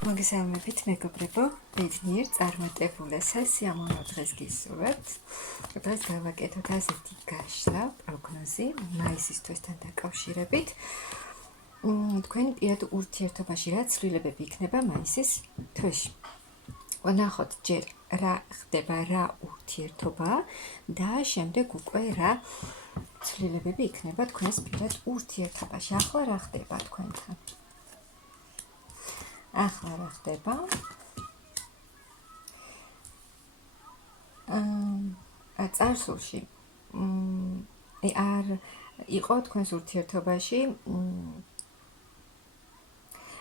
მოგესალმებით მეგობრებო, ბედნიერ წარმატებულესა სიამოვნო დღეს გისურვებთ. დღეს გავაკეთოთ ასეთი გაშლა, პროგნოზი მაისის თვესთან დაკავშირებით. თქვენი პირად ურთიერთობაში რა ცვლილებები იქნება მაისის თვეში. ვნახოთ ჯერ რა ხდება, რა ურთიერთობა და შემდეგ უკვე რა ცვლილებები იქნება თქვენს პირად ურთიერთობაში. ახლა რა ხდება თქვენთან? ახლა რა ხდება? წარსულში არ იყო თქვენს ურთიერთობაში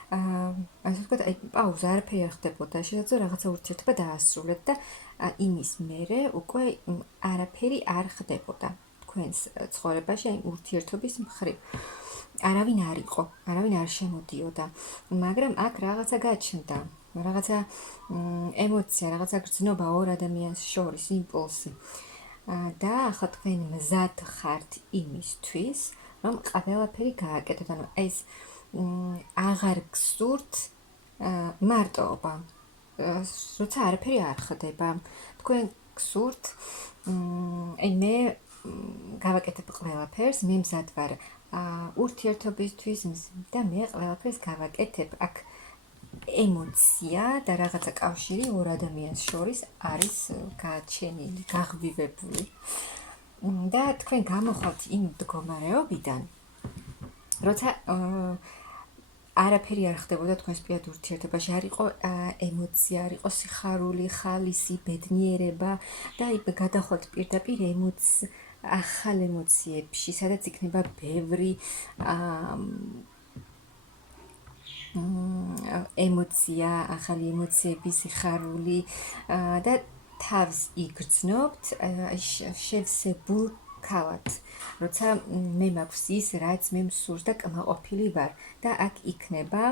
ასე ვთქვათ, პაუზა, არაფერი არ ხდებოდა, შეიძლება რაღაცა ურთიერთობა დაასრულეთ და იმის მერე უკვე არაფერი არ ხდებოდა თქვენს ცხოვრებაში, აი ურთიერთობის მხრივ. არავინ არ იყო, არავინ არ შემოდიოდა, მაგრამ აქ რაღაცა გაჩნდა, რაღაცა ემოცია, რაღაცა გრძნობა ორ ადამიანს შორის, იმპულსი. და ახლა თქვენ მზად ხართ იმისთვის, რომ ყველაფერი გააკეთოთ, ანუ ეს აღარ გსურთ მარტოობა, როცა არაფერი არ ხდება. თქვენ გსურთ, აი მე გავაკეთებ ყველაფერს, მე მზად ვარ ურთიერთობისთვის და მე ყველაფერს გავაკეთებ. აქ ემოცია და რაღაცა კავშირი ორ ადამიანს შორის არის გაჩენილი, გაღვივებული. და თქვენ გამოხვალთ იმ მდგომარეობიდან, როცა არაფერი არ ხდებოდა თქვენს პირად ურთიერთობაში, არ იყო ემოცია, არ იყო სიხარული, ხალისი, ბედნიერება და გადახვალთ პირდაპირ ახალ ემოციებში, სადაც იქნება ბევრი ემოცია, ახალი ემოციები, სიხარული და თავს იგრძნობთ, შევსებულ ქალად, როცა მე მაქვს ის, რაც მე მსურს და კმაყოფილი ვარ და აქ იქნება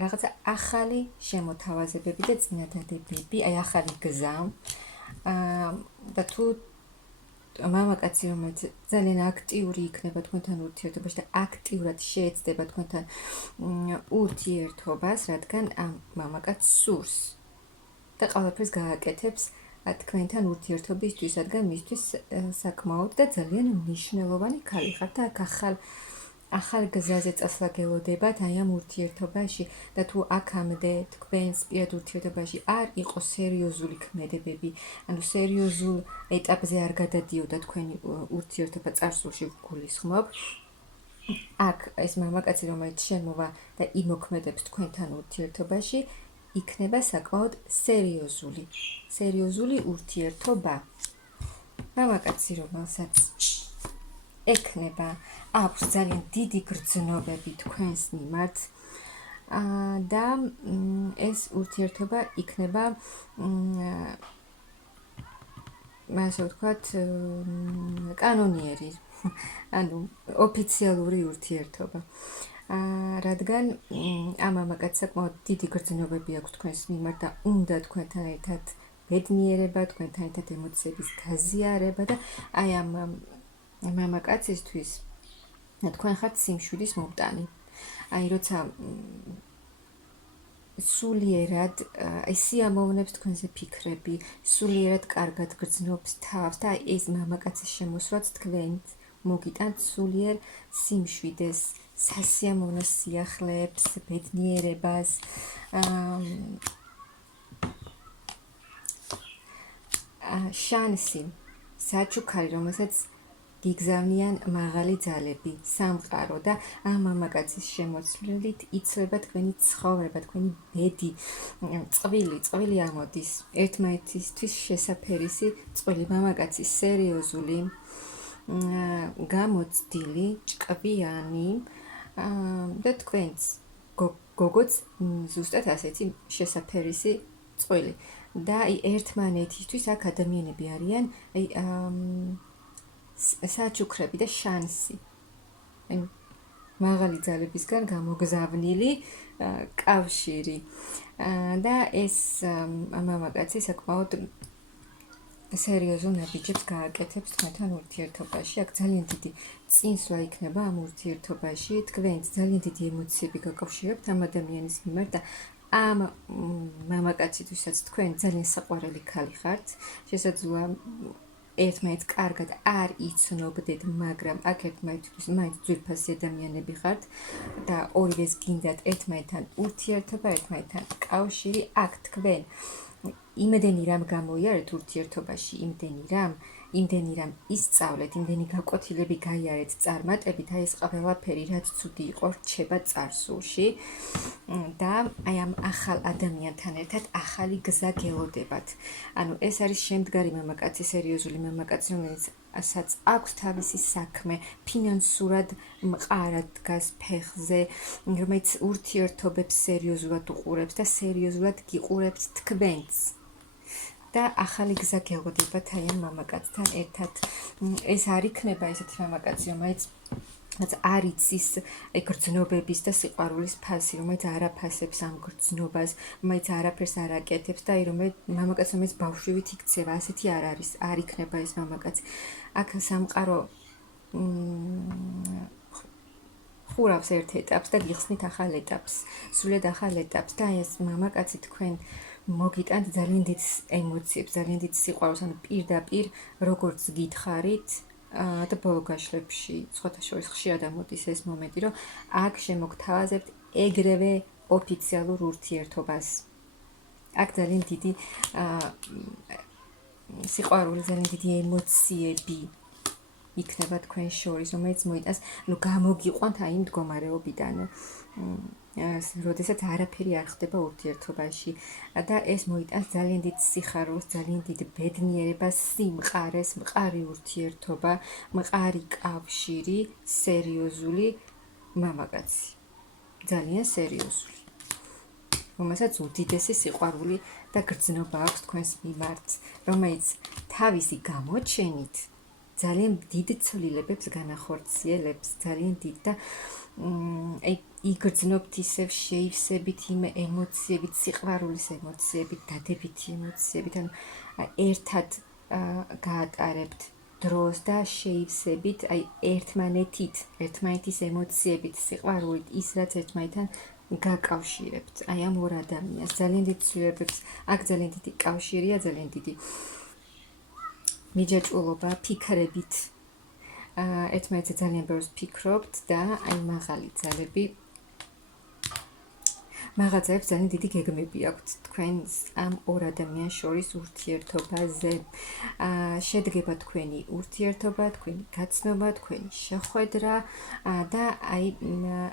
რაღაცა ახალი შემოთავაზებები და წინადადებები, აი ახალი გზა და თუ მამაკაცი, რომელიც ძალიან აქტიური იქნება თქვენთან ურთიერთობაში და აქტიურად შეეცდება თქვენთან ურთიერთობას, რადგან ამ მამაკაცს სურს და ყველაფერს გააკეთებს თქვენთან ურთიერთობისთვის, რადგან მისთვის საკმაოდ და ძალიან მნიშვნელოვანი ქალი ხართ და აქ ახალ გზაზე წასვლა გელოდებათ აი ამ ურთიერთობაში და თუ აქამდე თქვენს პირად ურთიერთობაში არ იყო სერიოზული ქმედებები, ანუ სერიოზულ ეტაპზე არ გადადიოდა თქვენი ურთიერთობა, წარსულში გულისხმობ, აქ ეს მამაკაცი, რომელიც შემოვა და იმოქმედებს თქვენთან ურთიერთობაში, იქნება საკმაოდ სერიოზული ურთიერთობა. მამაკაცი, რომელსაც ექნება, აქვს ძალიან დიდი გრძნობები თქვენს მიმართ და ეს ურთიერთობა იქნება ასე ვთქვათ, კანონიერი, ანუ ოფიციალური ურთიერთობა. რადგან ამ მამაკაცს საკმაოდ დიდი გრძნობები აქვს თქვენს მიმართ და უნდა თქვენთან ერთად ბედნიერება, თქვენთან ერთად ემოციების გაზიარება და აი ამ მამაკაცისთვის თქვენ ხართ სიმშვიდის მომტანი. აი როცა სულიერად სიამოვნებს თქვენზე ფიქრები, სულიერად კარგად გრძნობს თავს და ეს მამაკაცის შემოსვლაც თქვენს მოგიტანთ სულიერ სიმშვიდეს, სასიამოვნო სიახლეებს, ბედნიერებას, შანსი, საჩუქარი, რომელსაც გიგზავნიან მაღალი ძალები, სამყარო და ამ მამაკაცის შემოცვლით იცვლება თქვენი ცხოვრება, თქვენი ბედი, წვილი ამოდის, ერთმანეთისთვის შესაფერისი წვილი, მამაკაცი სერიოზული, გამოცდილი, ჭკვიანი და თქვენც გოგოც ზუსტად ასეთი შესაფერისი წვილი. და ერთმანეთისთვის აქ ადამიანები არიან საჩუქრები და შანსი. მაღალი ძალებისგან გამოგზავნილი კავშირი. და ეს მამაკაცი საკმაოდ სერიოზულ ნაბიჯებს გააკეთებს თქვენთან ურთიერთობაში. აქ ძალიან დიდი წინსვლა იქნება ამ ურთიერთობაში. თქვენც ძალიან დიდი ემოციები გაკავშირებთ ამ ადამიანის მიმართ და ამ მამაკაცისთვისაც თქვენ ძალიან საყვარელი ქალი ხართ. შესაძლოა ერთმანეთს კარგად არ იცნობდეთ, მაგრამ აქ ერთმანეთთვის მაინც ძვირფასი ადამიანები ხართ და ორივეს გინდათ ერთმანეთთან ურთიერთობა, ერთმანეთთან კავშირი. აქ თქვენ იმდენი რამ გამოიარეთ ურთიერთობაში, იმდენი რამ ისწავლეთ, იმდენი გაკვეთილები გაიარეთ წარმატებით, აი ეს ყველაფერი რაც ცუდი იყო რჩება წარსულში და აი ამ ახალ ადამიანთან ერთად ახალი გზა გელოდებათ. ანუ ეს არის შემდგარი მამაკაცი, სერიოზული მამაკაცი, რომელსაც აქვს თავისი საქმე, ფინანსურად მყარად დგას ფეხზე, რომელიც ურთიერთობებს სერიოზულად უყურებს და სერიოზულად გიყურებს თქვენც. და ახალი გზა გელოდებათ აი ამ მამაკაცთან ერთად. ეს არ იქნება ესეთი მამაკაცი, რომელიც არ იცის გრძნობების და სიყვარულის ფასი, რომელიც არ აფასებს ამ გრძნობას, რომელიც არაფერს არ აკეთებს და მამაკაცი, რომელიც ბავშვივით იქცევა, ასეთი არ არის, არ იქნება ეს მამაკაცი. აქ სამყარო ხურავს ერთ ეტაპს და გიხსნით ახალ ეტაპს, სრულიად ახალ ეტაპს და ეს მამაკაცი თქვენ მოგიტანთ ძალიან დიდ ემოციებს, ძალიან დიდ სიყვარულს, ანუ პირდაპირ როგორც გითხარით და ბოლო გაშლებში სხვათა შორის ხშირად ამოდის ეს მომენტი, რომ აქ შემოგთავაზებთ ეგრევე ოფიციალურ ურთიერთობას. აქ ძალიან დიდი სიყვარული, ძალიან დიდი ემოციები იქნება თქვენ შორის, რომელიც მოიტანს, გამოგიყვანთ აი იმ მდგომარეობიდან, როდესაც არაფერი არ ხდება ურთიერთობაში და ეს მოიტანს ძალიან დიდ სიხარულს, ძალიან დიდ ბედნიერებას, სიმყარეს, მყარი ურთიერთობა, მყარი კავშირი, სერიოზული მამაკაცი. ძალიან სერიოზული. რომელსაც უდიდესი სიყვარული და გრძნობა აქვს თქვენს მიმართ, რომელიც თავისი გამოჩენით ძალიან დიდ ცვლილებებს განახორციელებს, ძალიან დიდ და იგრძნობთ ისევ შეივსებით იმ ემოციებით, სიყვარულის ემოციებით, დადებითი ემოციებით, ანუ ერთად გაატარებთ დროს და შეივსებით აი ერთმანეთის ემოციებით, სიყვარულით, ის რაც ერთმანეთთან გაკავშირებთ. აი ამ ორ ადამიანს ძალიან დიდ ცვლილებებს, აქ ძალიან დიდი კავშირია, ძალიან დიდი მიჯაჭვულობა ფიქრებით. ერთმანეთზე ძალიან ბევრს ფიქრობთ და აი მაღაზიებს ძალიან დიდი გეგმები აქვთ თქვენს ამ ორ ადამიანს შორის ურთიერთობაზე. შედგება თქვენი ურთიერთობა, თქვენი გაცნობა, თქვენი შეხვედრა და აი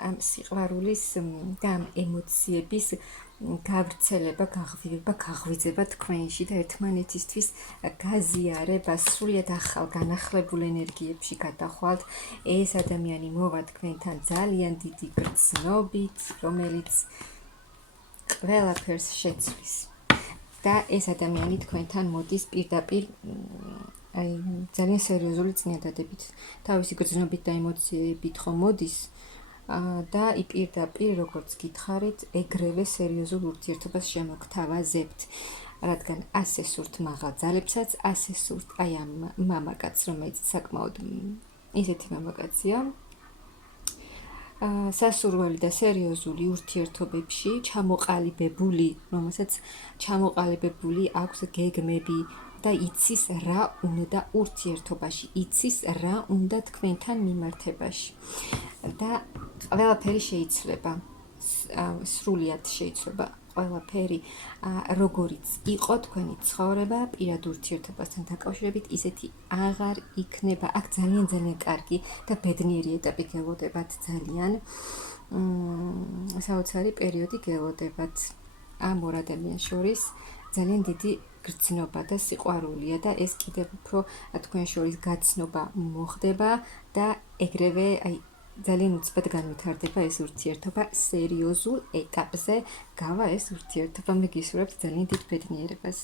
ამ სიყვარულის და ამ ემოციების გავრცელება, გაღვივება, გაღვიძება თქვენში და ერთმანეთისთვის გაზიარება, სრულიად ახალ განახლებულ ენერგიებში გადახვალთ. ეს ადამიანი მოვა თქვენთან ძალიან დიდი გრძნობით, რომელიც ყველაფერს შეცვლის. და ეს ადამიანი თქვენთან მოდის პირდაპირ აი ძალიან სერიოზული წინადადებით, თავისი გრძნობით და ემოციებით ხომ მოდის და პირდაპირ როგორც გითხარით, ეგრევე სერიოზულ ურთიერთობას შემოგთავაზებთ, რადგან ასე სურთ მაღალ ძალებსაც, ასე სურთ აი ამ მამაკაცს, რომელიც საკმაოდ ისეთი მამაკაცია, სასურველი და სერიოზული ურთიერთობებში ჩამოყალიბებული, რომელსაც ჩამოყალიბებული აქვს გეგმები და იცის რა უნდა ურთიერთობაში, იცის რა უნდა თქვენთან მიმართებაში. და ყველაფერი შეიძლება, სრულიად შეიძლება ყველაფერი, როგორიც იყო თქვენი ცხოვრება პირად ურთიერთობასთან დაკავშირებით, ისეთი აღარ იქნება. აქ ძალიან კარგი და ბედნიერი ეტაპი გელოდებათ, ძალიან საოცარი პერიოდი გელოდებათ. ამ ორ ადამიანს შორის ძალიან დიდი გრძნობა და სიყვარულია და ეს კიდევ უფრო თქვენ შორის გაცნობა მოხდება და ეგრევე აი ძალიან უცბად განვითარდება ეს ურთიერთობა, სერიოზულ ეტაპზე გავა ეს ურთიერთობა. მე გისურვებთ ძალიან დიდ ბედნიერებას.